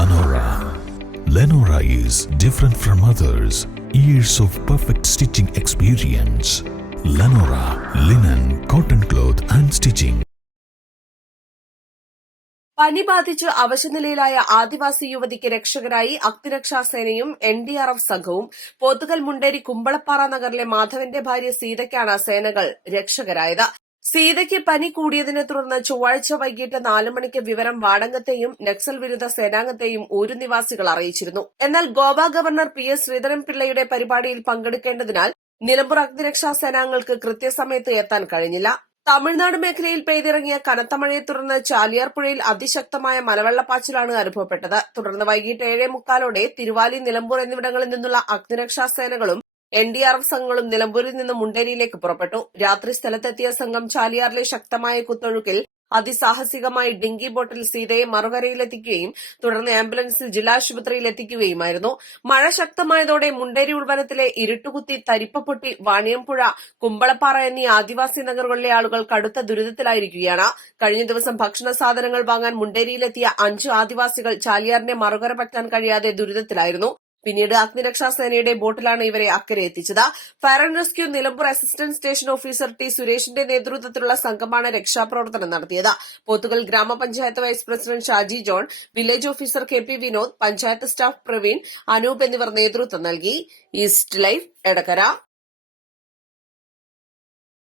Lenora. Lenora is different from others. Years of perfect stitching experience. Lenora, linen, cotton cloth and stitching. പനി ബാധിച്ച് അവശനിലയിലായ ആദിവാസി യുവതിക്ക് രക്ഷകരായി അഗ്നിരക്ഷാസേനയും NDRF സംഘവും. പോത്തുകൽ മുണ്ടേരി കുമ്പളപ്പാറ നഗറിലെ മാധവന്റെ ഭാര്യ സീതയ്ക്കാണ് സേനകൾ രക്ഷകരായത്. സീതയ്ക്ക് പനി കൂടിയതിനെ തുടർന്ന് ചൊവ്വാഴ്ച വൈകിട്ട് 4 മണിക്ക് വിവരം വാടകത്തെയും നക്സൽ വിരുദ്ധ സേനാംഗത്തെയും ഊരു നിവാസികൾ അറിയിച്ചിരുന്നു. എന്നാൽ ഗോവ ഗവർണർ PS ശ്രീധരൻപിള്ളയുടെ പരിപാടിയിൽ പങ്കെടുക്കേണ്ടതിനാൽ നിലമ്പൂർ അഗ്നിരക്ഷാ സേനാംഗങ്ങൾക്ക് കൃത്യസമയത്ത് എത്താൻ കഴിഞ്ഞില്ല. തമിഴ്നാട് മേഖലയിൽ പെയ്തിറങ്ങിയ കനത്ത മഴയെ തുടർന്ന് ചാലിയാർ പുഴയിൽ അതിശക്തമായ മലവെള്ളപ്പാച്ചിലാണ് അനുഭവപ്പെട്ടത്. തുടർന്ന് വൈകിട്ട് 7:45 തിരുവാലി, നിലമ്പൂർ എന്നിവിടങ്ങളിൽ നിന്നുള്ള അഗ്നിരക്ഷാ സേനകളും NDRF സംഘങ്ങളും നിലമ്പൂരിൽ നിന്ന് മുണ്ടേരിയിലേക്ക് പുറപ്പെട്ടു. രാത്രി സ്ഥലത്തെത്തിയ സംഘം ചാലിയാറിലെ ശക്തമായ കുത്തൊഴുക്കിൽ അതിസാഹസികമായി ഡിങ്കി ബോട്ടിൽ സീതയെ മറുകരയിലെത്തിക്കുകയും തുടർന്ന് ആംബുലൻസിൽ ജില്ലാ ആശുപത്രിയിൽ എത്തിക്കുകയുമായിരുന്നു. മഴ ശക്തമായതോടെ മുണ്ടേരി ഉൾവനത്തിലെ ഇരുട്ടുകുത്തി, തരിപ്പപ്പൊട്ടി, വാണിയംപുഴ, കുമ്പളപ്പാറ എന്നീ ആദിവാസി നഗറുകളിലെ ആളുകൾ കടുത്ത ദുരിതത്തിലായിരിക്കുകയാണ്. കഴിഞ്ഞ ദിവസം ഭക്ഷണ സാധനങ്ങൾ വാങ്ങാൻ മുണ്ടേരിയിലെത്തിയ 5 ആദിവാസികൾ ചാലിയാറിന്റെ മറുകര പറ്റാൻ കഴിയാതെ ദുരിതത്തിലായിരുന്നു. പിന്നീട് അഗ്നിരക്ഷാ സേനയുടെ ബോട്ടിലാണ് ഇവരെ അക്കരെ എത്തിച്ചത്. Fire and rescue Nilambur assistant station officer T സുരേഷിന്റെ നേതൃത്വത്തിലുള്ള സംഘമാണ് രക്ഷാപ്രവർത്തനം നടത്തിയത്. പോത്തുകൽ ഗ്രാമപഞ്ചായത്ത് vice president Shaji John, village officer KP Vinod, panchayat staff Praveen, Anoop എന്നിവർ നേതൃത്വം നൽകി. East live, Edakkara.